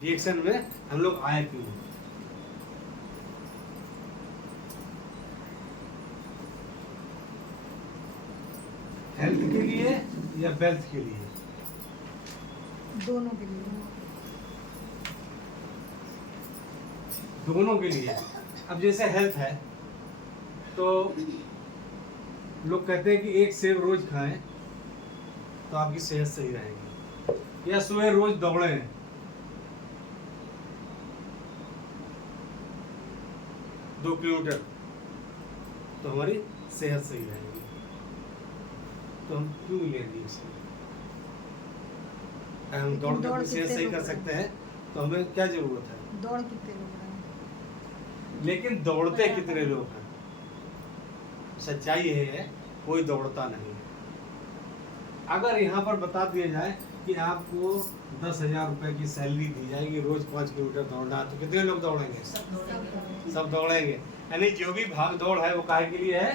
Reaction में हम लोग आए क्यों? हेल्थ के लिए या वेल्थ के लिए? दोनों के लिए। दोनों के लिए। अब जैसे हेल्थ है तो लोग कहते हैं कि एक सेब रोज खाएं तो आपकी सेहत सही रहेगी, या सुबह रोज दौड़ें 2 किलोमीटर तो हमारी सेहत सही रहेगी। तो हम क्यों लेंगे इसमें? अगर हम दौड़ के अपनी सेहत सही कर सकते हैं तो हमें क्या जरूरत है? दौड़ कितने लोग रहे हैं? लेकिन दौड़ते कितने लोग हैं? सच्चाई ये है, कोई दौड़ता नहीं। अगर यहाँ पर बता दिया जाए कि आपको 10,000 रुपए की सैलरी दी जाएगी, रोज 5 किलोमीटर दौड़ना, तो कितने लोग दौड़ेंगे? सब दौड़ेंगे। यानी जो भी भाग दौड़ है वो काहे के लिए है?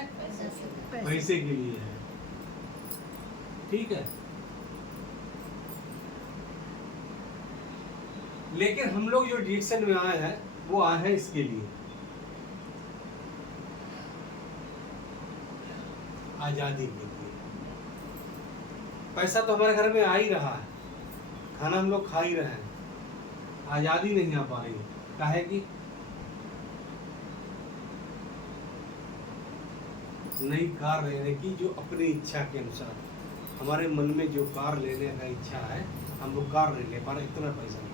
पैसे के लिए है। ठीक है। लेकिन हम लोग जो डिसीजन में आए हैं वो आए हैं इसके लिए, आजादी के लिए। पैसा तो हमारे घर में आ ही रहा है, खाना हम लोग खा ही रहे हैं, आजादी नहीं आ पा रही। काहे की? नई कार लेने की, जो अपनी इच्छा के अनुसार, हमारे मन में जो कार लेने का इच्छा है हम वो कार नहीं ले पा रहे, इतना पैसा नहीं।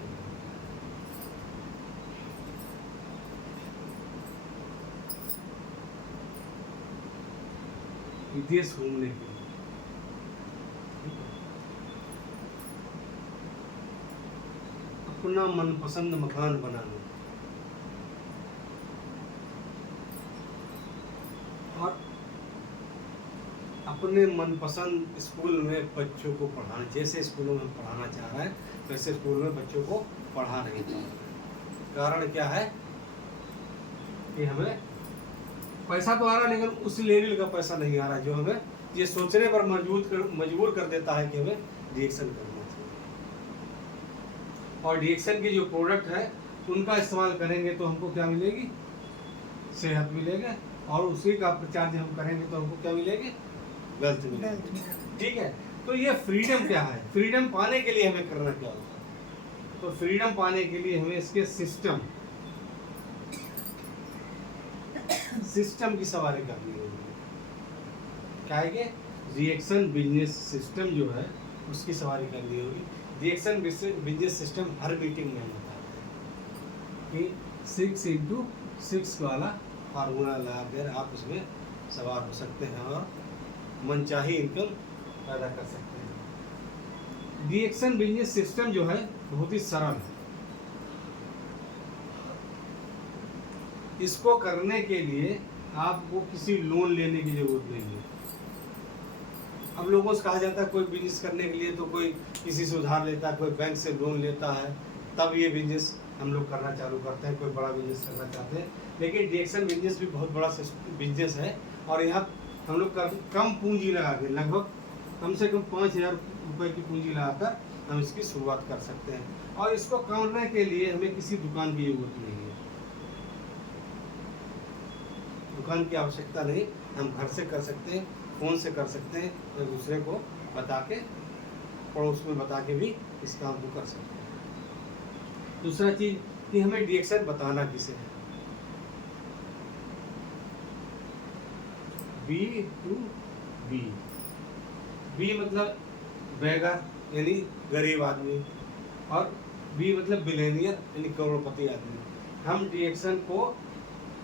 विदेश घूमने के लिए, अपना मनपसंद मकान बनाना, और अपने मनपसंद स्कूल में बच्चों को पढ़ाना। जैसे स्कूलों में पढ़ाना चाह रहा है वैसे स्कूल में बच्चों को पढ़ा नहीं पा रहा। कारण क्या है कि हमें पैसा तो आ रहा है लेकिन उस लेवल का पैसा नहीं आ रहा जो हमें ये सोचने पर मजबूर कर देता है कि हमें रिएक्शन करना चाहिए। और रिएक्शन के जो प्रोडक्ट है उनका इस्तेमाल करेंगे तो हमको क्या मिलेगी? सेहत मिलेगा। और उसी का प्रचार जब हम करेंगे तो हमको क्या मिलेगी? वेल्थ मिलेगी। ठीक है। तो ये फ्रीडम क्या है? फ्रीडम पाने के लिए हमें करना क्या होगा? तो फ्रीडम पाने के लिए हमें इसके सिस्टम की सवारी करनी होगी। क्या है कि रिएक्शन बिजनेस सिस्टम जो है उसकी सवारी करनी होगी। रिएक्शन बिजनेस सिस्टम हर मीटिंग में होता है कि 6x6 वाला फार्मूला लगाकर आप उसमें सवार हो सकते हैं और मनचाही इनकम पैदा कर सकते हैं। रिएक्शन बिजनेस सिस्टम जो है बहुत ही सरल है। इसको करने के लिए आपको किसी लोन लेने की जरूरत नहीं है। अब लोगों से कहा जाता है कोई बिजनेस करने के लिए तो कोई किसी से उधार लेता है, कोई बैंक से लोन लेता है, तब ये बिजनेस हम लोग करना चालू करते हैं, कोई बड़ा बिजनेस करना चाहते हैं। लेकिन रिएक्शन बिजनेस भी बहुत बड़ा बिजनेस है और यहाँ हम लोग कम पूंजी लगा के, लगभग कम से कम 5,000 रुपये की पूंजी लगाकर हम इसकी शुरुआत कर सकते हैं। और इसको करने के लिए हमें किसी दुकान की जरूरत नहीं है, दुकान की आवश्यकता नहीं, हम घर से कर सकते हैं, फ़ोन से कर सकते हैं, एक दूसरे को बता के, पड़ोस में बता के भी इस काम को कर सकते हैं। दूसरा चीज़ कि हमें रिएक्शन बताना किसे है। B2B, बी मतलब बेगर यानी गरीब आदमी, और बी मतलब बिलेनियर यानी करोड़पति आदमी। हम रिएक्शन को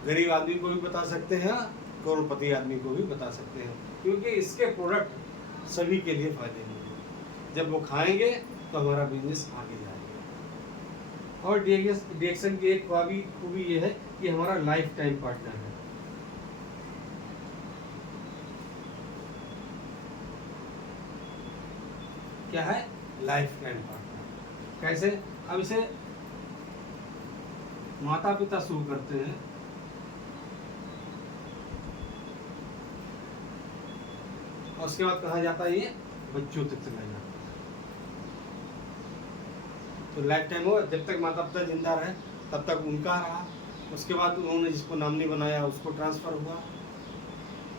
गरीब आदमी को भी बता सकते हैं, करोड़पति आदमी को भी बता सकते हैं, क्योंकि इसके प्रोडक्ट सभी के लिए फायदेमंद है। जब वो खाएंगे तो हमारा बिजनेस आगे जाएगा। और रिएक्शन की एक खूबी ये है कि हमारा लाइफ टाइम पार्टनर है। क्या है? Life time partner. कैसे? अब इसे माता पिता शुरू करते हैं, और उसके बाद कहा जाता है ये बच्चों तक चला जाता है। तो लाइफ टाइम वो जब तक माता पिता जिंदा रहे तब तक उनका रहा। उसके बाद उन्होंने जिसको नॉमिनी बनाया उसको ट्रांसफ़र हुआ,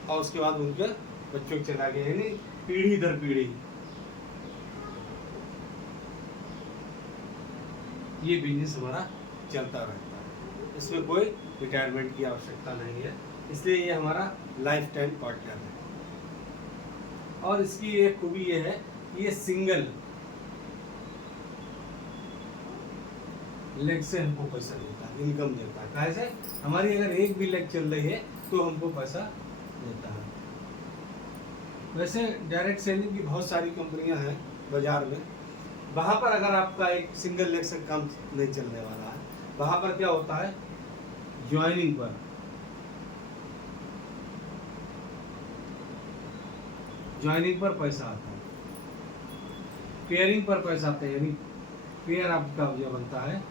और उसके बाद उनके बच्चों को चला गया, यानी पीढ़ी दर पीढ़ी ये बिजनेस हमारा चलता रहता है। इसमें कोई रिटायरमेंट की आवश्यकता नहीं है, इसलिए ये हमारा लाइफ टाइम पार्टनर है। और इसकी एक खूबी ये है कि ये सिंगल लेग से हमको पैसा देता है, इनकम देता है। कैसे? हमारी अगर एक भी लेग चल रही है तो हमको पैसा देता है। वैसे डायरेक्ट सेलिंग की बहुत सारी कंपनियां हैं बाजार में, वहाँ पर अगर आपका एक सिंगल लेग से काम नहीं चलने वाला है, वहाँ पर क्या होता है, ज्वाइनिंग पर पैसा आता है, पेयरिंग पर पैसा आता है, यानी पेयर आपका जो बनता है,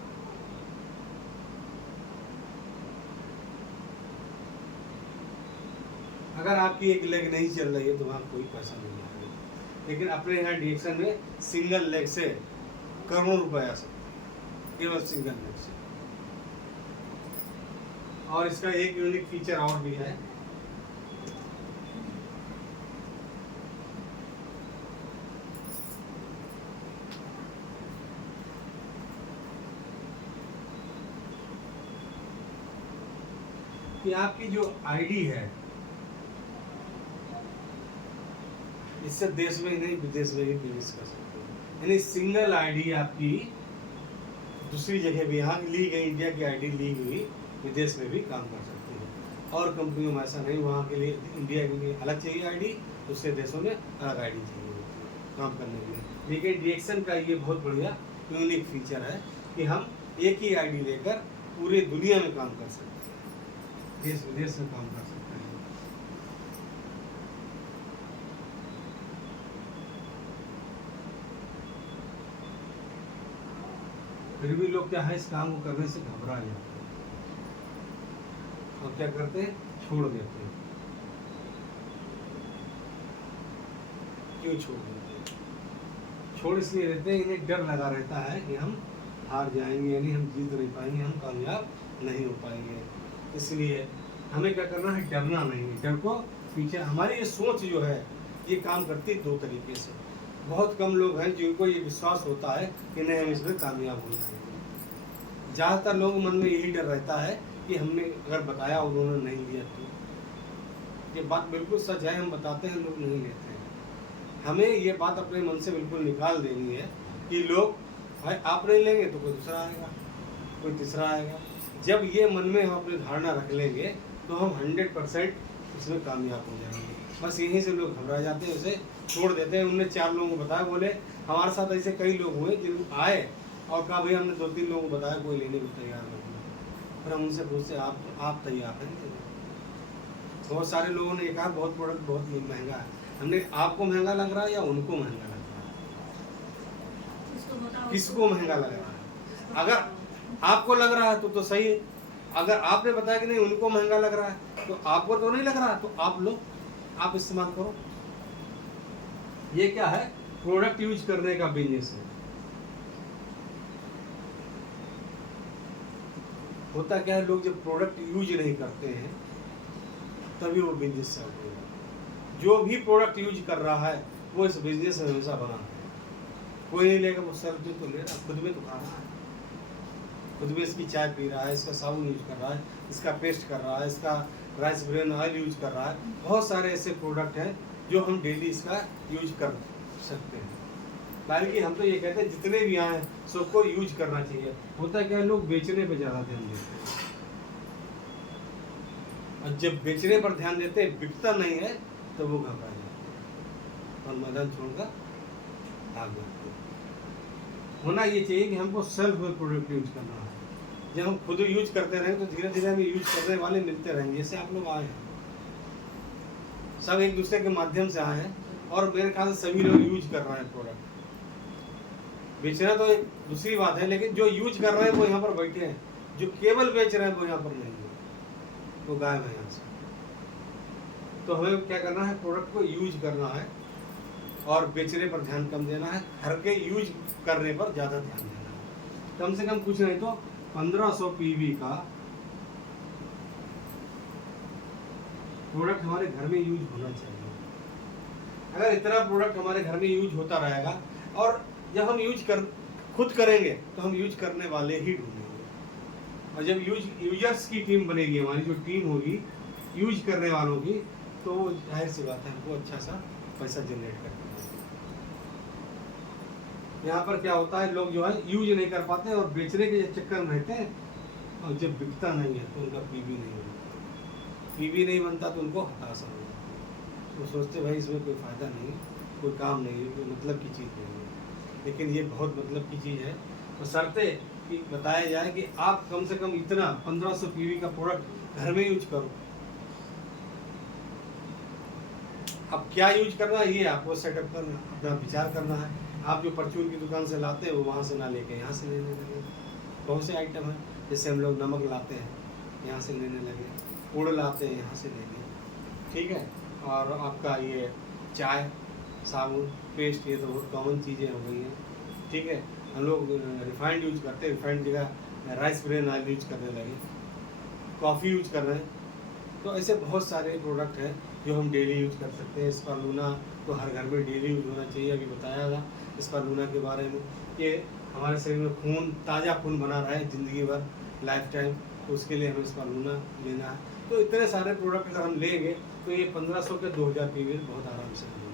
अगर आपकी एक लेग नहीं चल रही है तो वहाँ कोई पैसा नहीं आएगा। लेकिन अपने यहाँ डीएक्शन में सिंगल लेग से करोड़ों रुपए आ सकते हैं, केवल सिंगल लेग से। और इसका एक यूनिक फीचर और भी है, कि आपकी जो आईडी है, इससे देश में ही नहीं विदेश में भी बिजनेस कर सकते हैं। यानी सिंगल आईडी आपकी दूसरी जगह भी, यहाँ ली गई इंडिया की आईडी ली हुई विदेश में भी काम कर सकती है। और कंपनियों में ऐसा नहीं, वहाँ के लिए इंडिया के लिए अलग चाहिए आईडी, दूसरे देशों में अलग आईडी चाहिए काम करने के लिए। लेकिन डीएक्शन का ये बहुत बढ़िया यूनिक फीचर है कि हम एक ही आईडी लेकर पूरे दुनिया में काम कर सकते हैं, देश विदेश में काम कर सकते हैं। फिर भी लोग क्या है, इस काम को करने से घबरा जाते हैं और क्या करते हैं, छोड़ देते हैं। क्यों छोड़ देते हैं? छोड़ इसलिए देते हैं, इन्हें डर लगा रहता है कि हम हार जाएंगे, यानी हम जीत नहीं पाएंगे, हम कामयाब नहीं हो पाएंगे। इसलिए हमें क्या करना है, डरना नहीं है। डर को पीछे, हमारी ये सोच जो है ये काम करती है दो तरीके से। बहुत कम लोग हैं जिनको ये विश्वास होता है कि नहीं हम इसमें कामयाब हो जाएंगे। ज़्यादातर लोगों मन में यही डर रहता है कि हमने अगर बताया उन्होंने नहीं लिया तो। ये बात बिल्कुल सच है, हम बताते हैं लोग नहीं लेते हैं। हमें ये बात अपने मन से बिल्कुल निकाल देनी है कि लोग भाई आप नहीं लेंगे तो कोई दूसरा आएगा, कोई तीसरा आएगा। जब ये मन में हम अपनी धारणा रख लेंगे तो हम 100% इसमें कामयाब हो जाएंगे। बस यहीं से लोग घबरा जाते हैं, उसे छोड़ देते हैं। उनने 4 लोगों को बताया, बोले हमारे साथ ऐसे कई लोग हुए जिन आए और कहा भाई हमने 2-3 लोगों को बताया, कोई लेने को तैयार नहीं। फिर हम उनसे पूछते आप तैयार हैं? बहुत सारे लोगों ने कहा बहुत प्रोडक्ट बहुत महंगा है। हमने आपको महंगा लग रहा है या उनको महंगा लग रहा है? किसको महंगा लग रहा है? अगर आपको लग रहा है तो सही है। अगर आपने बताया कि नहीं उनको महंगा लग रहा है तो आपको तो नहीं लग रहा, तो आप लो, आप इस्तेमाल करो। ये क्या है, प्रोडक्ट यूज करने का बिजनेस है। होता क्या है, लोग जब प्रोडक्ट यूज नहीं करते हैं तभी वो बिजनेस चल रहा है। जो भी प्रोडक्ट यूज कर रहा है वो इस बिजनेस में हमेशा बना है। कोई नहीं लेगा, वो सर तो ले रहा, खुद में तो खा रहा है, खुद भी इसकी चाय पी रहा है, इसका साबुन यूज कर रहा है, इसका पेस्ट कर रहा है, इसका राइस ब्रेन ऑयल यूज कर रहा है। बहुत सारे ऐसे प्रोडक्ट हैं जो हम डेली इसका यूज कर सकते हैं। बल्कि हम तो ये कहते हैं जितने भी आए सबको यूज करना चाहिए। होता क्या है, लोग बेचने पे ज़्यादा ध्यान देते हैं, और जब बेचने पर ध्यान देते हैं बिकता नहीं है तो वो घबरा जाते हैं और मैदान छोड़कर भाग जाते हैं। होना ये चाहिए कि हमको सेल्फ प्रोडक्ट यूज करना है। जब हम खुद यूज करते रहेंगे तो धीरे धीरे हमें यूज करने वाले मिलते रहेंगे। जैसे आप लोग आए हैं, सब एक दूसरे के माध्यम से आए हैं और मेरे ख्याल से सभी लोग यूज कर रहे हैं प्रोडक्ट। बेचना तो एक दूसरी बात है, लेकिन जो यूज कर रहे हैं वो यहाँ पर बैठे हैं, जो केवल बेच रहे हैं वो यहाँ पर नहीं है, वो गायब है यहाँ से। तो हमें क्या करना है, प्रोडक्ट को यूज करना है और बेचने पर ध्यान कम देना है, घर के यूज करने पर ज़्यादा ध्यान देना है। कम से कम कुछ नहीं तो 1500 पीवी का प्रोडक्ट हमारे घर में यूज होना चाहिए। अगर इतना प्रोडक्ट हमारे घर में यूज होता रहेगा, और जब हम खुद करेंगे तो हम यूज करने वाले ही ढूंढेंगे, और जब यूजर्स की टीम बनेगी, हमारी जो टीम होगी यूज करने वालों की, तो जाहिर सी बात है हमको अच्छा सा पैसा जनरेट करना है। यहाँ पर क्या होता है, लोग जो है यूज नहीं कर पाते और बेचने के चक्कर में रहते हैं, और जब बिकता नहीं है तो उनका पीवी नहीं बनता, पीवी नहीं बनता तो उनको हताशा हो जाता है। वो सोचते भाई इसमें कोई फ़ायदा नहीं, कोई काम नहीं है, कोई मतलब की चीज़ नहीं है। लेकिन ये बहुत मतलब की चीज़ है, बशर्ते कि बताया जाए कि आप कम से कम इतना 1500 पीवी का प्रोडक्ट घर में यूज करो। अब क्या यूज करना है ये आपको सेटअप करना, अपना विचार करना है। आप जो परचून की दुकान से लाते हैं वो वहाँ से ना लेके यहाँ से लेने लगे। बहुत से आइटम हैं, जैसे हम लोग नमक लाते हैं यहाँ से लेने लगे, गुड़ लाते हैं यहाँ से लेंगे, ठीक है। और आपका ये चाय, साबुन, पेस्ट, ये तो बहुत कॉमन चीज़ें हो गई हैं, ठीक है। हम लोग रिफाइंड यूज करते हैं, रिफाइंड जगह राइस ब्रेन ऑयल यूज करने लगे, कॉफ़ी यूज कर रहे हैं। तो ऐसे बहुत सारे प्रोडक्ट हैं जो हम डेली यूज कर सकते हैं। स्पारुलिना तो हर घर में डेली यूज होना चाहिए। अभी बताया था स्पारुलिना के बारे में, ये हमारे शरीर में खून, ताज़ा खून बना रहा है ज़िंदगी भर, लाइफ टाइम, तो उसके लिए हमें स्पारुलिना लेना है। तो इतने सारे प्रोडक्ट अगर हम लेंगे तो ये 1500 के 2000 पीवी बहुत आराम से मिलेंगे,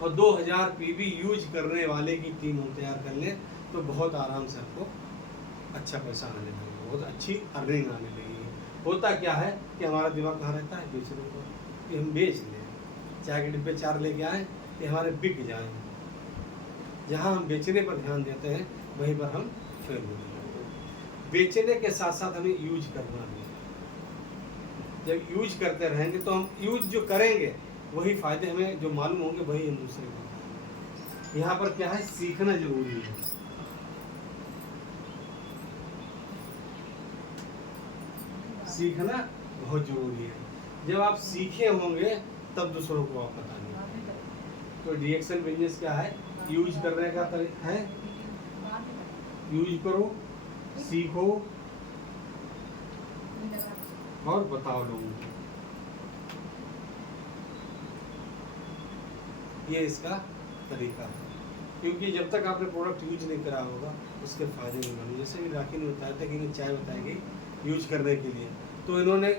और 2000 पीवी यूज करने वाले की टीम हम तैयार कर लें तो बहुत आराम से हमको अच्छा पैसा आने लगेगा, बहुत अच्छी अर्निंग आने लगेगी। होता क्या है कि हमारा दिमाग कहाँ रहता है, बेचने को, कि हम बेच लें, चाय के डिब्बे 4 लेके आए कि हमारे बिक जाएं। जहाँ हम बेचने पर ध्यान देते हैं वहीं पर हम फेल हो जाते हैं। बेचने के साथ साथ हमें यूज करना है। जब यूज करते रहेंगे तो हम यूज जो करेंगे वही फायदे हमें जो मालूम होंगे वही हम दूसरे को बताएंगे। यहाँ पर क्या है, सीखना जरूरी है। सीखना बहुत जरूरी है। जब आप सीखे होंगे तब दूसरों को आप बताएंगे। तो डीएक्सएल बिजनेस क्या है, यूज करने का तरीका है, यूज करो, सीखो और बताओ लोगों को। ये इसका तरीका है, क्योंकि जब तक आपने प्रोडक्ट यूज नहीं करा होगा उसके फायदे नहीं बने। जैसे भी राखी ने बताया था कि इन्हें चाय बताएगी यूज करने के लिए, तो इन्होंने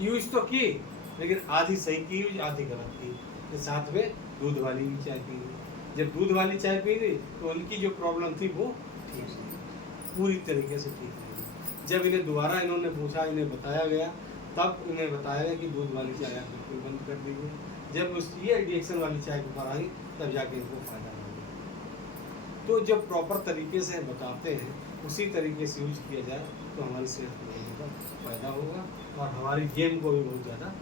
यूज तो की लेकिन आधी सही की यूज, आधी गलत की। तो साथ में दूध वाली भी चाय पी, जब दूध वाली चाय पी ली तो उनकी जो प्रॉब्लम थी वो ठीक हुई, पूरी तरीके से ठीक हुई। जब इन्हें दोबारा इन्होंने पूछा, इन्हें बताया गया, तब इन्हें बताया गया कि दूध वाली चाय आप बिल्कुल बंद कर दीजिए। जब उस ये डीएक्सएल वाली चाय के ऊपर आई तब जाके इनको फायदा मिला। तो जब प्रॉपर तरीके से बताते हैं उसी तरीके से यूज किया जाए तो हमारी सेहत को बहुत ज़्यादा फायदा होगा और हमारी गेम को भी बहुत ज़्यादा